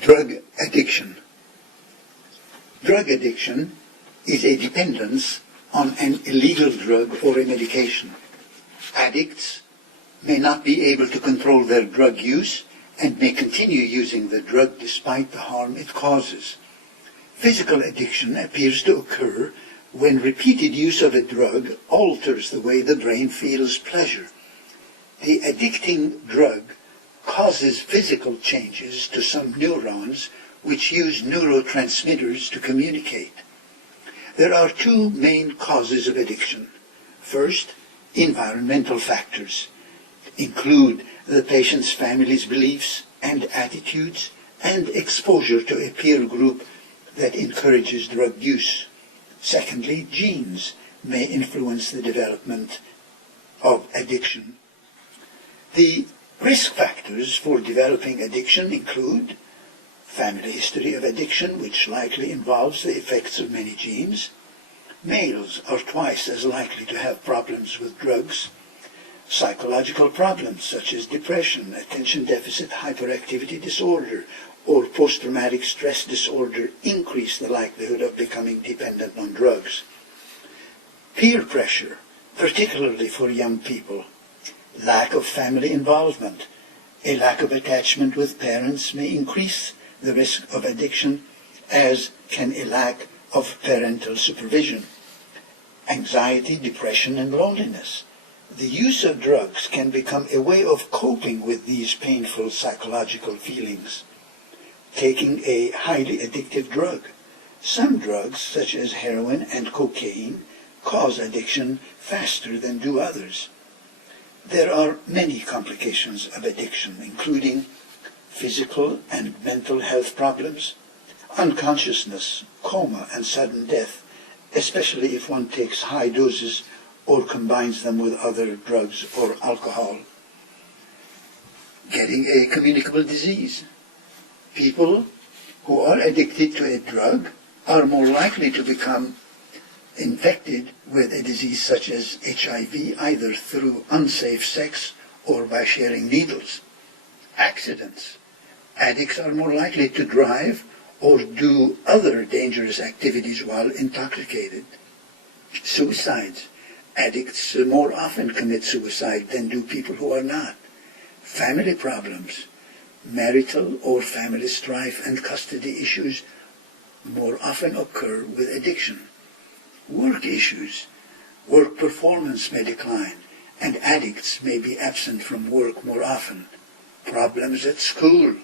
Drug addiction. Drug addiction is a dependence on an illegal drug or a medication. Addicts may not be able to control their drug use and may continue using the drug despite the harm it causes. Physical addiction appears to occur when repeated use of a drug alters the way the brain feels pleasure. The addicting drug causes physical changes to some neurons which use neurotransmitters to communicate. There are two main causes of addiction. First, environmental factors include the patient's family's beliefs and attitudes and exposure to a peer group that encourages drug use. Secondly, genes may influence the development of addiction. The risk factors for developing addiction include family history of addiction, which likely involves the effects of many genes. Males are twice as likely to have problems with drugs. Psychological problems such as depression, attention deficit hyperactivity disorder, or post-traumatic stress disorder increase the likelihood of becoming dependent on drugs. Peer pressure, particularly for young people. Lack of family involvement. A lack of attachment with parents may increase the risk of addiction, as can a lack of parental supervision. Anxiety, depression, and loneliness. The use of drugs can become a way of coping with these painful psychological feelings. Taking a highly addictive drug. Some drugs, such as heroin and cocaine, cause addiction faster than do others. There are many complications of addiction, including physical and mental health problems, unconsciousness, coma, and sudden death, especially if one takes high doses or combines them with other drugs or alcohol. Getting a communicable disease. People who are addicted to a drug are more likely to become infected with a disease such as HIV, either through unsafe sex or by sharing needles. Accidents. Addicts are more likely to drive or do other dangerous activities while intoxicated. Suicides. Addicts more often commit suicide than do people who are not. Family problems. Marital or family strife and custody issues more often occur with addiction. Work issues. Work performance may decline, and addicts may be absent from work more often. Problems at school.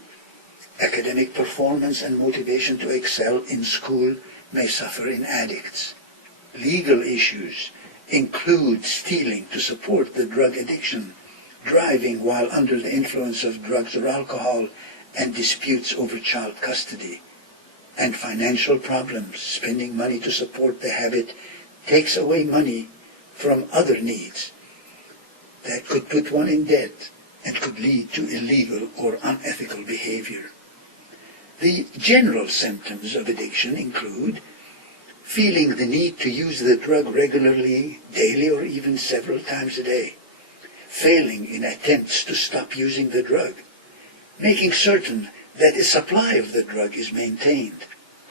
Academic performance and motivation to excel in school may suffer in addicts. Legal issues include stealing to support the drug addiction, driving while under the influence of drugs or alcohol, and disputes over child custody. And financial problems. Spending money to support the habit takes away money from other needs that could put one in debt and could lead to illegal or unethical behavior. The general symptoms of addiction include feeling the need to use the drug regularly, daily, or even several times a day, failing in attempts to stop using the drug, making certain that a supply of the drug is maintained,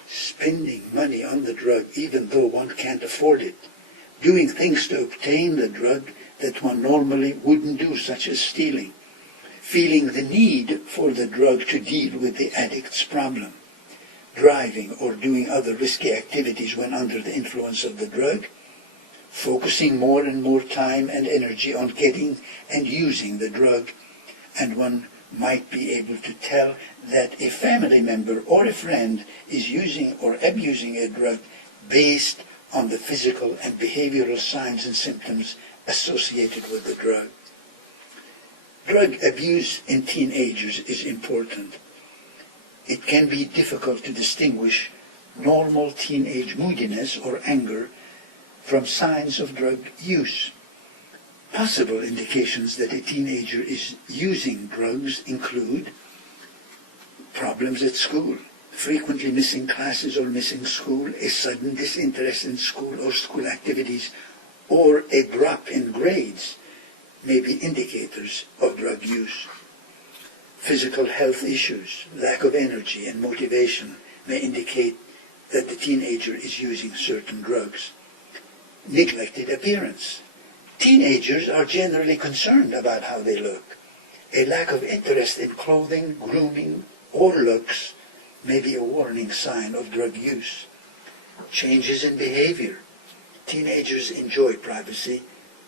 spending money on the drug even though one can't afford it, doing things to obtain the drug that one normally wouldn't do, such as stealing, feeling the need for the drug to deal with the addict's problem, driving or doing other risky activities when under the influence of the drug, focusing more and more time and energy on getting and using the drug, and one might be able to tell that a family member or a friend is using or abusing a drug based on the physical and behavioral signs and symptoms associated with the drug. Drug abuse in teenagers is important. It can be difficult to distinguish normal teenage moodiness or anger from signs of drug use. Possible indications that a teenager is using drugs include problems at school, frequently missing classes or missing school, a sudden disinterest in school or school activities, or a drop in grades may be indicators of drug use. Physical health issues, lack of energy and motivation may indicate that the teenager is using certain drugs. Neglected appearance. Teenagers are generally concerned about how they look. A lack of interest in clothing, grooming, or looks may be a warning sign of drug use. Changes in behavior. Teenagers enjoy privacy,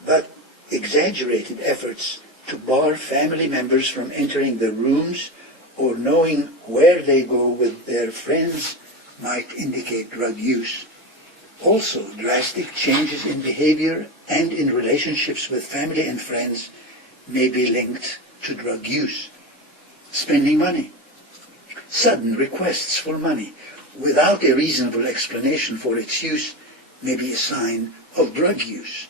but exaggerated efforts to bar family members from entering the rooms or knowing where they go with their friends might indicate drug use. Also, drastic changes in behavior and in relationships with family and friends may be linked to drug use. Spending money. Sudden requests for money without a reasonable explanation for its use may be a sign of drug use.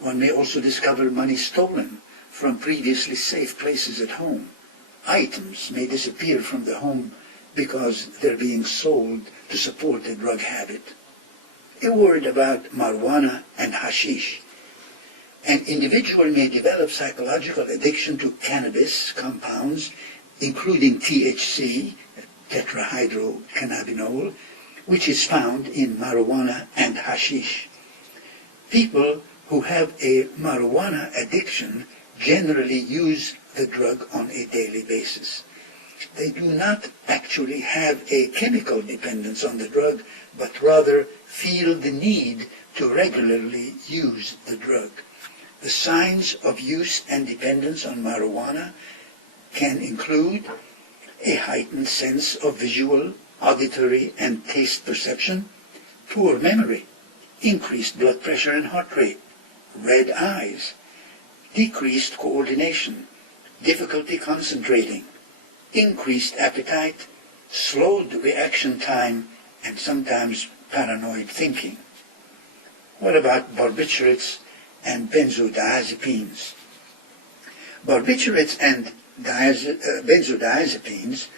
One may also discover money stolen from previously safe places at home. Items may disappear from the home because they're being sold to support a drug habit. A word about marijuana and hashish. An individual may develop psychological addiction to cannabis compounds, including THC, tetrahydrocannabinol, which is found in marijuana and hashish. People who have a marijuana addiction generally use the drug on a daily basis. They do not actually have a chemical dependence on the drug, but rather feel the need to regularly use the drug. The signs of use and dependence on marijuana can include a heightened sense of visual, auditory, and taste perception, poor memory, increased blood pressure and heart rate, red eyes, decreased coordination, difficulty concentrating, increased appetite, slowed reaction time, and sometimes paranoid thinking. What about barbiturates and benzodiazepines? Barbiturates and benzodiazepines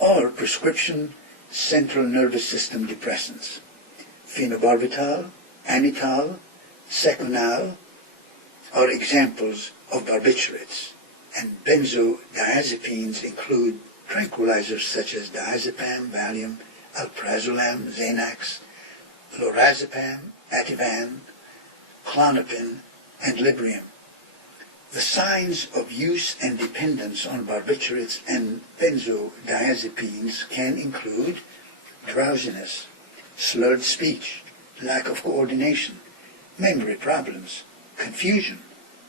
are prescription central nervous system depressants. Phenobarbital, amytal, seconal are examples of barbiturates, and benzodiazepines include tranquilizers such as diazepam, Valium, alprazolam, Xanax, lorazepam, Ativan, Klonopin, and Librium. The signs of use and dependence on barbiturates and benzodiazepines can include drowsiness, slurred speech, lack of coordination, memory problems, confusion,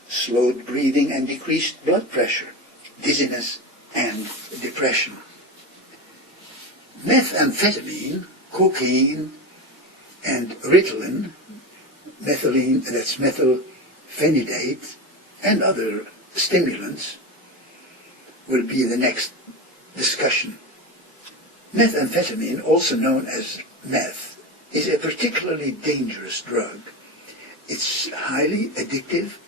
slowed breathing and decreased blood pressure, dizziness, and depression. Methamphetamine, cocaine, and Ritalin, methylene, that's methylphenidate, and other stimulants will be the next discussion. Methamphetamine, also known as meth, is a particularly dangerous drug. It's highly addictive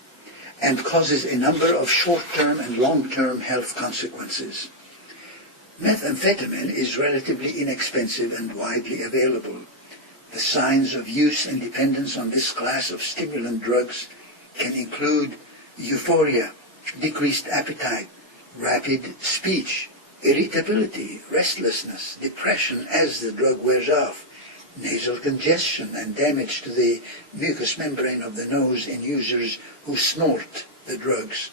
and causes a number of short-term and long-term health consequences. Methamphetamine is relatively inexpensive and widely available. The signs of use and dependence on this class of stimulant drugs can include euphoria, decreased appetite, rapid speech, irritability, restlessness, depression as the drug wears off, nasal congestion and damage to the mucous membrane of the nose in users who snort the drugs,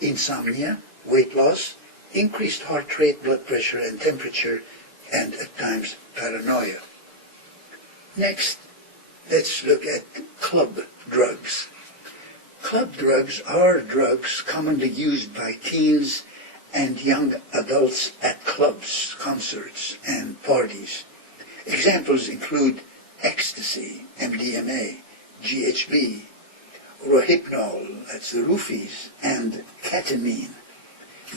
insomnia, weight loss, increased heart rate, blood pressure and temperature, and at times paranoia. Next, let's look at club drugs. Club drugs are drugs commonly used by teens and young adults at clubs, concerts, and parties. Examples include ecstasy, MDMA, GHB, Rohypnol, that's the roofies, and ketamine.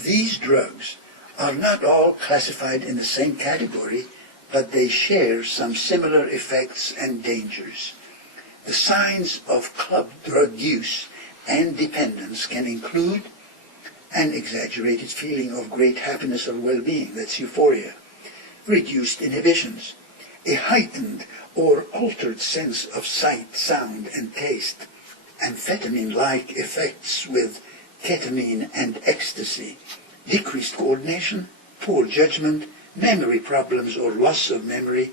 These drugs are not all classified in the same category, but they share some similar effects and dangers. The signs of club drug use and dependence can include an exaggerated feeling of great happiness or well-being, that's euphoria, reduced inhibitions, a heightened or altered sense of sight, sound, and taste, amphetamine-like effects with ketamine and ecstasy, decreased coordination, poor judgment, memory problems or loss of memory,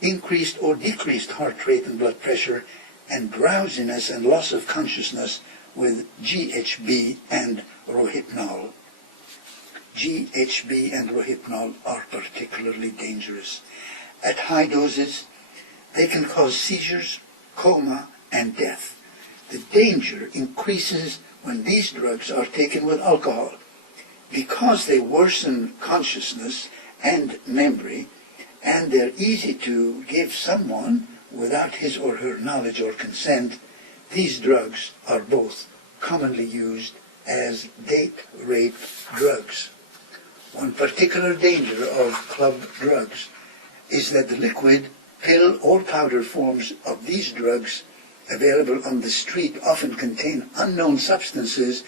increased or decreased heart rate and blood pressure, and drowsiness and loss of consciousness with GHB and Rohypnol. GHB and Rohypnol are particularly dangerous. At high doses, they can cause seizures, coma, and death. The danger increases when these drugs are taken with alcohol. Because they worsen consciousness and memory, and they're easy to give someone without his or her knowledge or consent, these drugs are both commonly used as date rape drugs. One particular danger of club drugs is that the liquid, pill, or powder forms of these drugs available on the street often contain unknown substances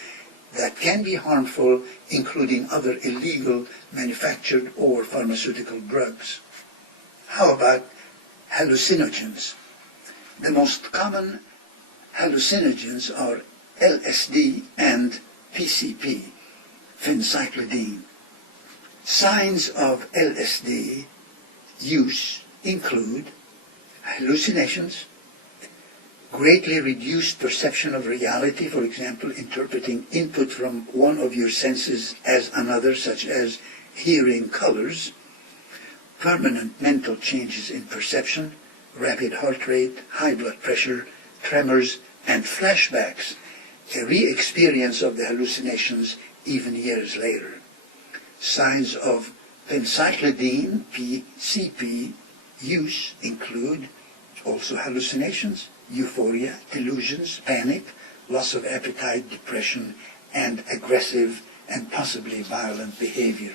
that can be harmful, including other illegal manufactured or pharmaceutical drugs. How about hallucinogens? The most common hallucinogens are LSD and PCP, phencyclidine. Signs of LSD use include hallucinations, greatly reduced perception of reality, for example, interpreting input from one of your senses as another, such as hearing colors, permanent mental changes in perception, rapid heart rate, high blood pressure, tremors, and flashbacks, a re-experience of the hallucinations even years later. Signs of phencyclidine, PCP, use include also hallucinations, euphoria, delusions, panic, loss of appetite, depression, and aggressive and possibly violent behavior.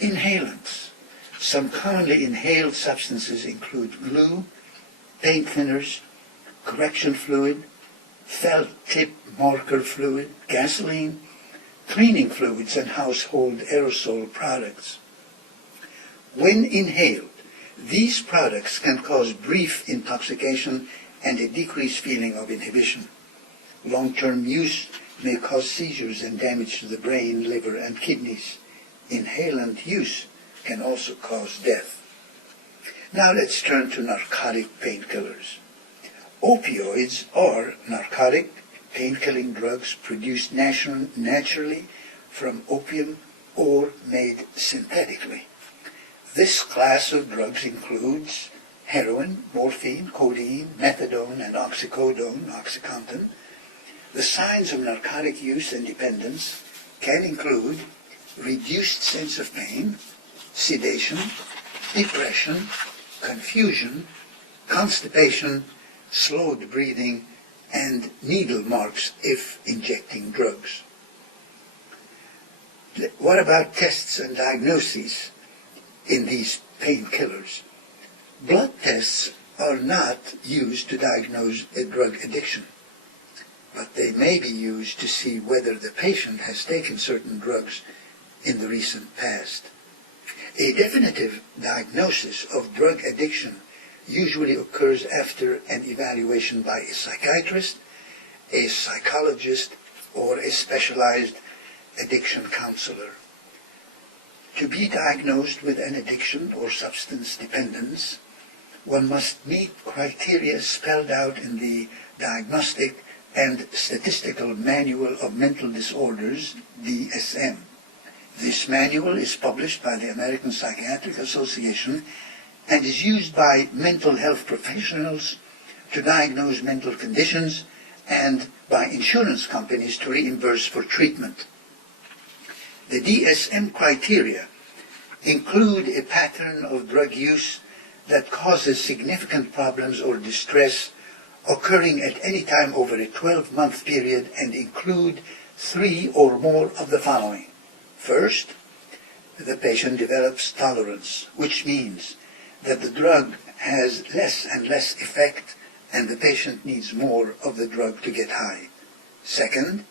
Inhalants. Some commonly inhaled substances include glue, paint thinners, correction fluid, felt tip marker fluid, gasoline, cleaning fluids, and household aerosol products. When inhaled, these products can cause brief intoxication and a decreased feeling of inhibition. Long-term use may cause seizures and damage to the brain, liver, and kidneys. Inhalant use can also cause death. Now let's turn to narcotic painkillers. Opioids are narcotic pain-killing drugs produced naturally from opium or made synthetically. This class of drugs includes heroin, morphine, codeine, methadone, and oxycodone, OxyContin. The signs of narcotic use and dependence can include reduced sense of pain, sedation, depression, confusion, constipation, slowed breathing, and needle marks if injecting drugs. What about tests and diagnoses in these painkillers? Blood tests are not used to diagnose a drug addiction, but they may be used to see whether the patient has taken certain drugs in the recent past. A definitive diagnosis of drug addiction usually occurs after an evaluation by a psychiatrist, a psychologist, or a specialized addiction counselor. To be diagnosed with an addiction or substance dependence, one must meet criteria spelled out in the Diagnostic and Statistical Manual of Mental Disorders, DSM. This manual is published by the American Psychiatric Association and is used by mental health professionals to diagnose mental conditions and by insurance companies to reimburse for treatment. The DSM criteria include a pattern of drug use that causes significant problems or distress occurring at any time over a 12-month period and include 3 or more of the following. First, the patient develops tolerance, which means that the drug has less and less effect and the patient needs more of the drug to get high. Second,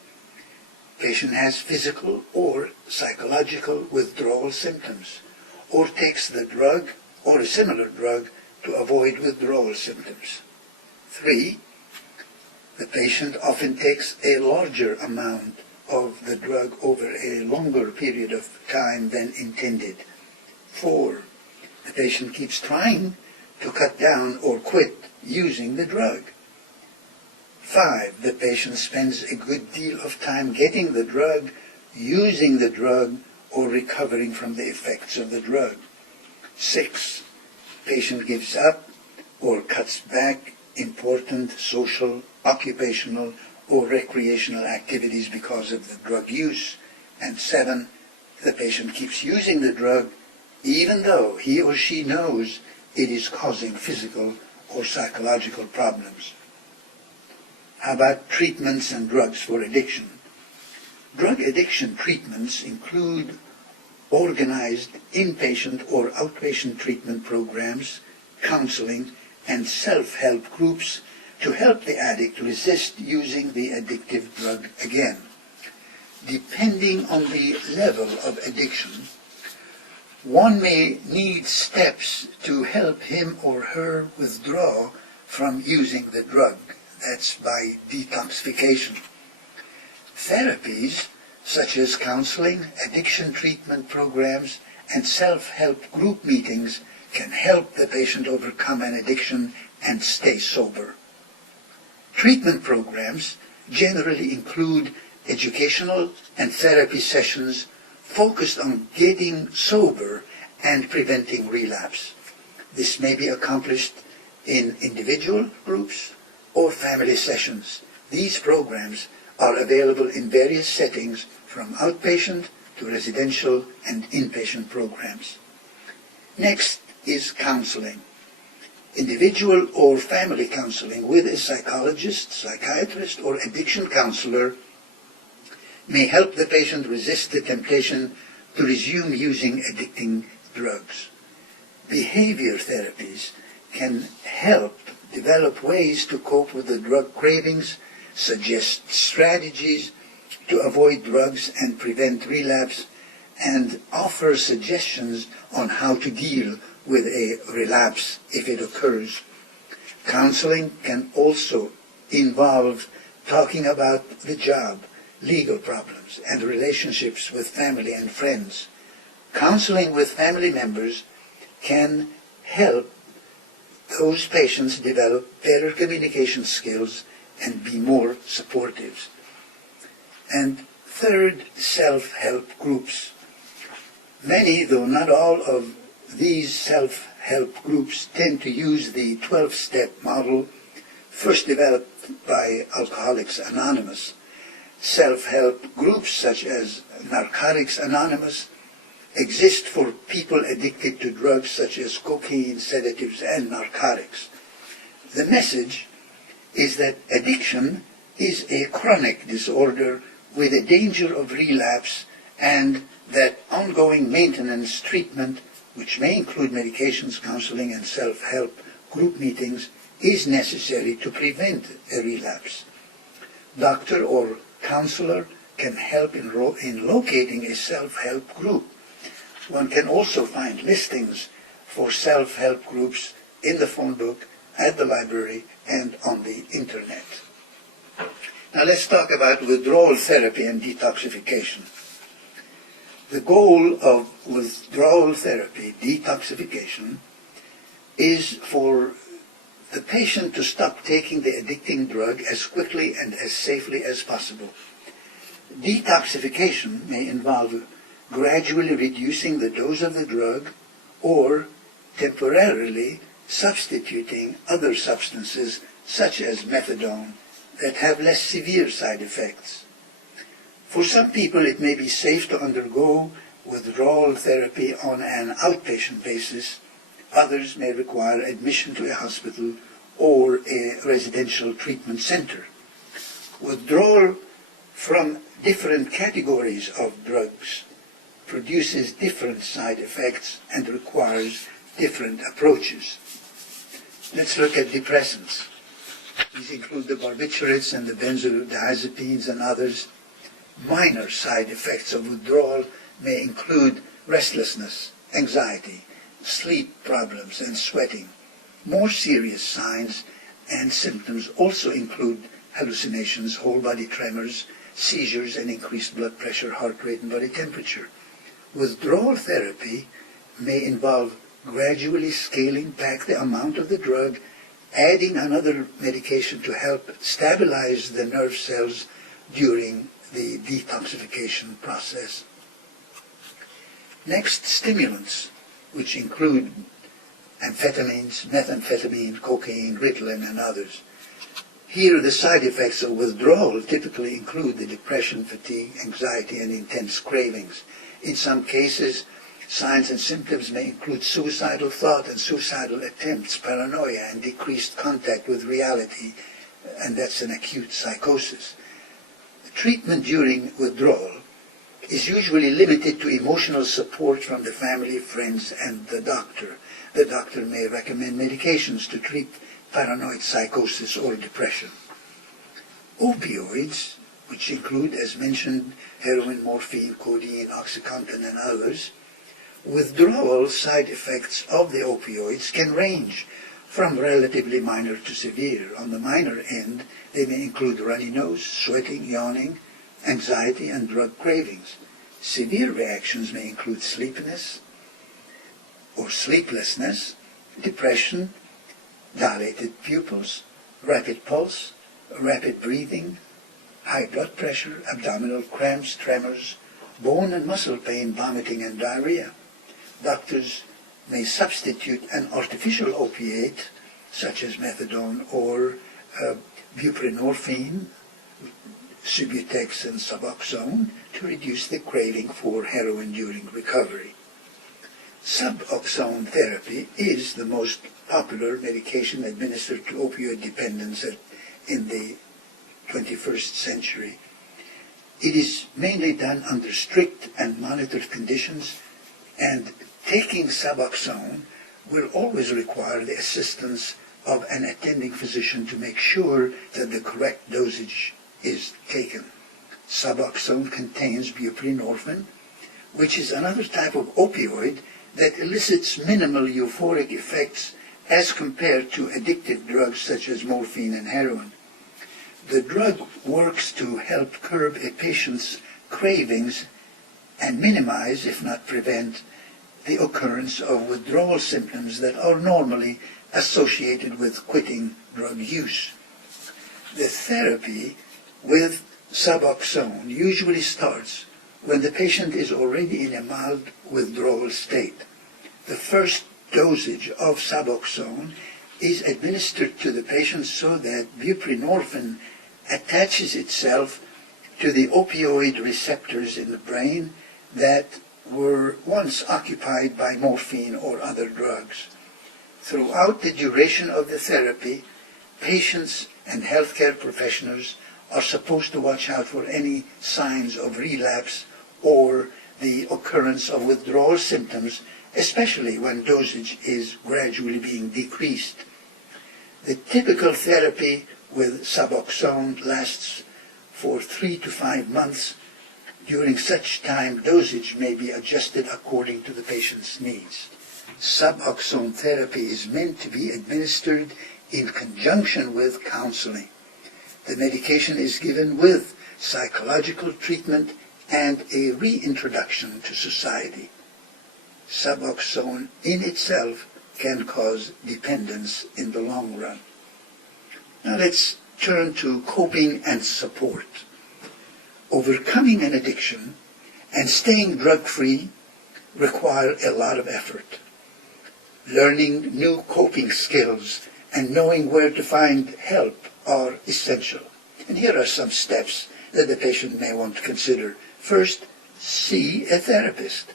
patient has physical or psychological withdrawal symptoms or takes the drug or a similar drug to avoid withdrawal symptoms. 3, the patient often takes a larger amount of the drug over a longer period of time than intended. 4. The patient keeps trying to cut down or quit using the drug. 5. The patient spends a good deal of time getting the drug, using the drug, or recovering from the effects of the drug. 6. Patient gives up or cuts back important social, occupational, or recreational activities because of the drug use. And 7. The patient keeps using the drug even though he or she knows it is causing physical or psychological problems. How about treatments and drugs for addiction? Drug addiction treatments include organized inpatient or outpatient treatment programs, counseling, and self-help groups to help the addict resist using the addictive drug again. Depending on the level of addiction, one may need steps to help him or her withdraw from using the drug. That's by detoxification. Therapies such as counseling, addiction treatment programs, and self-help group meetings can help the patient overcome an addiction and stay sober. Treatment programs generally include educational and therapy sessions focused on getting sober and preventing relapse. This may be accomplished in individual groups or family sessions. These programs are available in various settings from outpatient to residential and inpatient programs. Next is counseling. Individual or family counseling with a psychologist, psychiatrist, or addiction counselor may help the patient resist the temptation to resume using addicting drugs. Behavior therapies can help develop ways to cope with the drug cravings, suggest strategies to avoid drugs and prevent relapse, and offer suggestions on how to deal with a relapse if it occurs. Counseling can also involve talking about the job, legal problems, and relationships with family and friends. Counseling with family members can help those patients develop better communication skills and be more supportive. And third, self-help groups. Many, though not all, of these self-help groups tend to use the 12-step model first developed by Alcoholics Anonymous. Self-help groups such as Narcotics Anonymous exist for people addicted to drugs such as cocaine, sedatives, and narcotics. The message is that addiction is a chronic disorder with a danger of relapse, and that ongoing maintenance treatment, which may include medications, counseling, and self-help group meetings, is necessary to prevent a relapse. Doctor or counselor can help in locating a self-help group. One can also find listings for self-help groups in the phone book, at the library, and on the internet. Now let's talk about withdrawal therapy and detoxification. The goal of withdrawal therapy, detoxification, is for the patient to stop taking the addicting drug as quickly and as safely as possible. Detoxification may involve gradually reducing the dose of the drug or temporarily substituting other substances such as methadone that have less severe side effects. For some people, it may be safe to undergo withdrawal therapy on an outpatient basis. Others may require admission to a hospital or a residential treatment center. Withdrawal from different categories of drugs produces different side effects and requires different approaches. Let's look at depressants. These include the barbiturates and the benzodiazepines and others. Minor side effects of withdrawal may include restlessness, anxiety, sleep problems, and sweating. More serious signs and symptoms also include hallucinations, whole body tremors, seizures and increased blood pressure, heart rate, and body temperature. Withdrawal therapy may involve gradually scaling back the amount of the drug, adding another medication to help stabilize the nerve cells during the detoxification process. Next, stimulants, which include amphetamines, methamphetamine, cocaine, Ritalin, and others. Here, the side effects of withdrawal typically include the depression, fatigue, anxiety, and intense cravings. In some cases, signs and symptoms may include suicidal thought and suicidal attempts, paranoia, and decreased contact with reality, and that's an acute psychosis. Treatment during withdrawal is usually limited to emotional support from the family, friends, and the doctor. The doctor may recommend medications to treat paranoid psychosis or depression. Opioids, which include, as mentioned, heroin, morphine, codeine, OxyContin, and others, withdrawal side effects of the opioids can range from relatively minor to severe. On the minor end, they may include runny nose, sweating, yawning, anxiety, and drug cravings. Severe reactions may include sleepiness or sleeplessness, depression, dilated pupils, rapid pulse, rapid breathing, high blood pressure, abdominal cramps, tremors, bone and muscle pain, vomiting, and diarrhea. Doctors may substitute an artificial opiate, such as methadone or buprenorphine, Subutex, and Suboxone, to reduce the craving for heroin during recovery. Suboxone therapy is the most popular medication administered to opioid dependence in the 21st century. It is mainly done under strict and monitored conditions, and taking Suboxone will always require the assistance of an attending physician to make sure that the correct dosage is taken. Suboxone contains buprenorphine, which is another type of opioid that elicits minimal euphoric effects as compared to addictive drugs such as morphine and heroin. The drug works to help curb a patient's cravings and minimize, if not prevent, the occurrence of withdrawal symptoms that are normally associated with quitting drug use. The therapy with Suboxone usually starts when the patient is already in a mild withdrawal state. The first dosage of Suboxone is administered to the patient so that buprenorphine attaches itself to the opioid receptors in the brain that were once occupied by morphine or other drugs. Throughout the duration of the therapy, patients and healthcare professionals are supposed to watch out for any signs of relapse or the occurrence of withdrawal symptoms, especially when dosage is gradually being decreased. The typical therapy with Suboxone lasts for 3 to 5 months. During such time, dosage may be adjusted according to the patient's needs. Suboxone therapy is meant to be administered in conjunction with counseling. The medication is given with psychological treatment and a reintroduction to society. Suboxone in itself can cause dependence in the long run. Now let's turn to coping and support. Overcoming an addiction and staying drug-free require a lot of effort. Learning new coping skills and knowing where to find help are essential. And here are some steps that the patient may want to consider. First, see a therapist.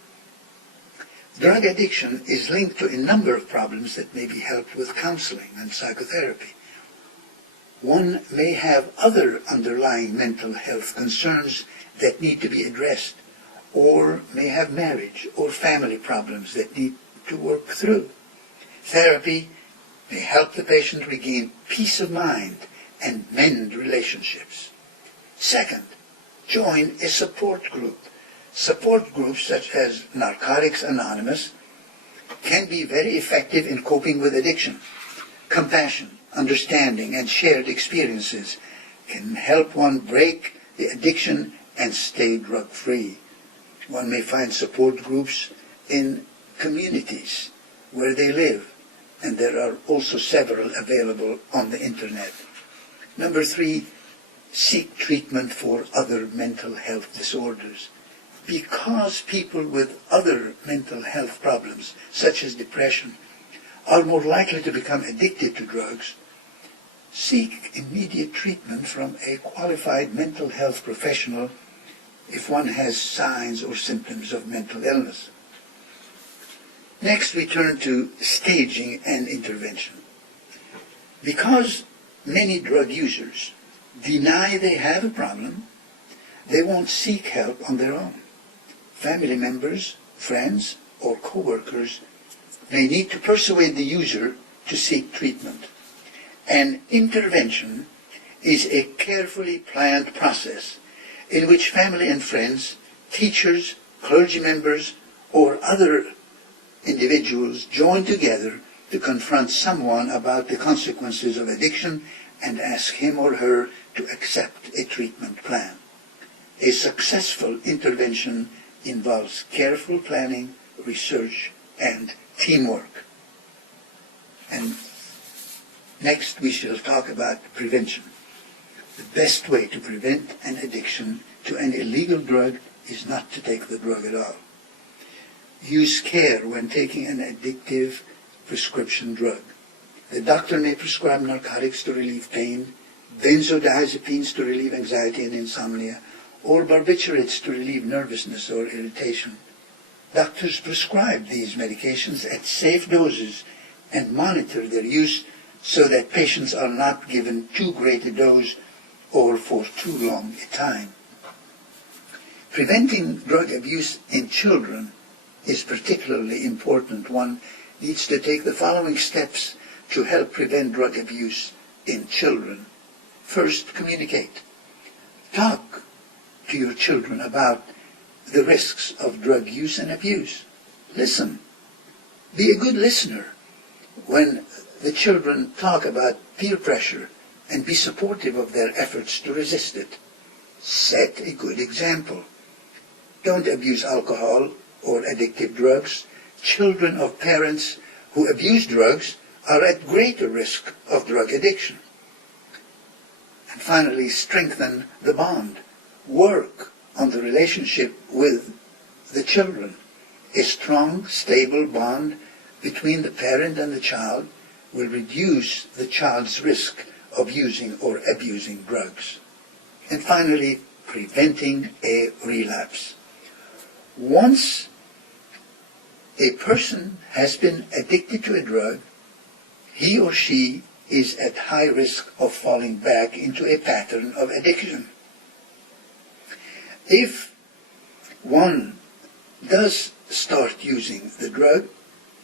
Drug addiction is linked to a number of problems that may be helped with counseling and psychotherapy. One may have other underlying mental health concerns that need to be addressed, or may have marriage or family problems that need to work through. Therapy may help the patient regain peace of mind and mend relationships. Second, join a support group. Support groups such as Narcotics Anonymous can be very effective in coping with addiction. Compassion, understanding, and shared experiences can help one break the addiction and stay drug-free. One may find support groups in communities where they live, and there are also several available on the internet. Number 3, seek treatment for other mental health disorders. Because people with other mental health problems, such as depression, are more likely to become addicted to drugs, seek immediate treatment from a qualified mental health professional if one has signs or symptoms of mental illness. Next, we turn to staging and intervention. Because many drug users deny they have a problem, they won't seek help on their own. Family members, friends, or co-workers may need to persuade the user to seek treatment. An intervention is a carefully planned process in which family and friends, teachers, clergy members, or other individuals join together to confront someone about the consequences of addiction and ask him or her to accept a treatment plan. A successful intervention involves careful planning, research, and teamwork. And next we shall talk about prevention. The best way to prevent an addiction to an illegal drug is not to take the drug at all. Use care when taking an addictive prescription drug. The doctor may prescribe narcotics to relieve pain, benzodiazepines to relieve anxiety and insomnia, or barbiturates to relieve nervousness or irritation. Doctors prescribe these medications at safe doses and monitor their use so that patients are not given too great a dose or for too long a time. Preventing drug abuse in children is particularly important. One needs to take the following steps to help prevent drug abuse in children. First, communicate. Talk to your children about the risks of drug use and abuse. Listen. Be a good listener when the children talk about peer pressure and be supportive of their efforts to resist it. Set a good example. Don't abuse alcohol or addictive drugs. Children of parents who abuse drugs are at greater risk of drug addiction. And finally, strengthen the bond. Work on the relationship with the children. A strong, stable bond between the parent and the child will reduce the child's risk of using or abusing drugs. And finally, preventing a relapse. Once a person has been addicted to a drug, he or she is at high risk of falling back into a pattern of addiction. If one does start using the drug,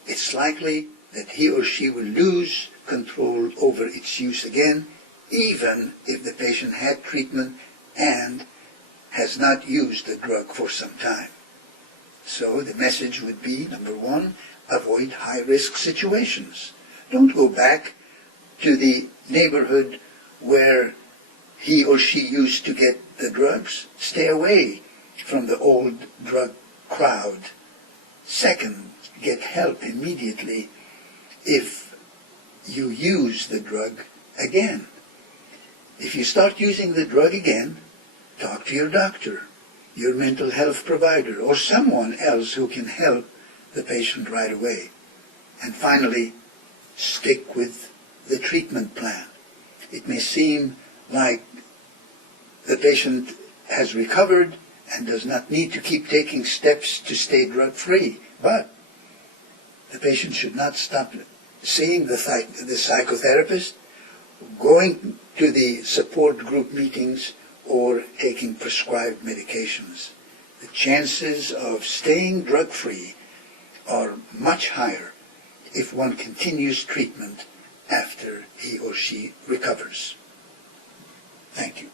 it's likely that he or she will lose control over its use again, even if the patient had treatment and has not used the drug for some time. So the message would be, number 1, avoid high-risk situations. Don't go back to the neighborhood where he or she used to get the drugs. Stay away from the old drug crowd. Second, get help immediately if you use the drug again. If you start using the drug again, talk to your doctor, your mental health provider, or someone else who can help the patient right away. And finally, stick with the treatment plan. It may seem like the patient has recovered and does not need to keep taking steps to stay drug-free, but the patient should not stop seeing the psychotherapist, going to the support group meetings, or taking prescribed medications. The chances of staying drug-free are much higher if one continues treatment after he or she recovers. Thank you.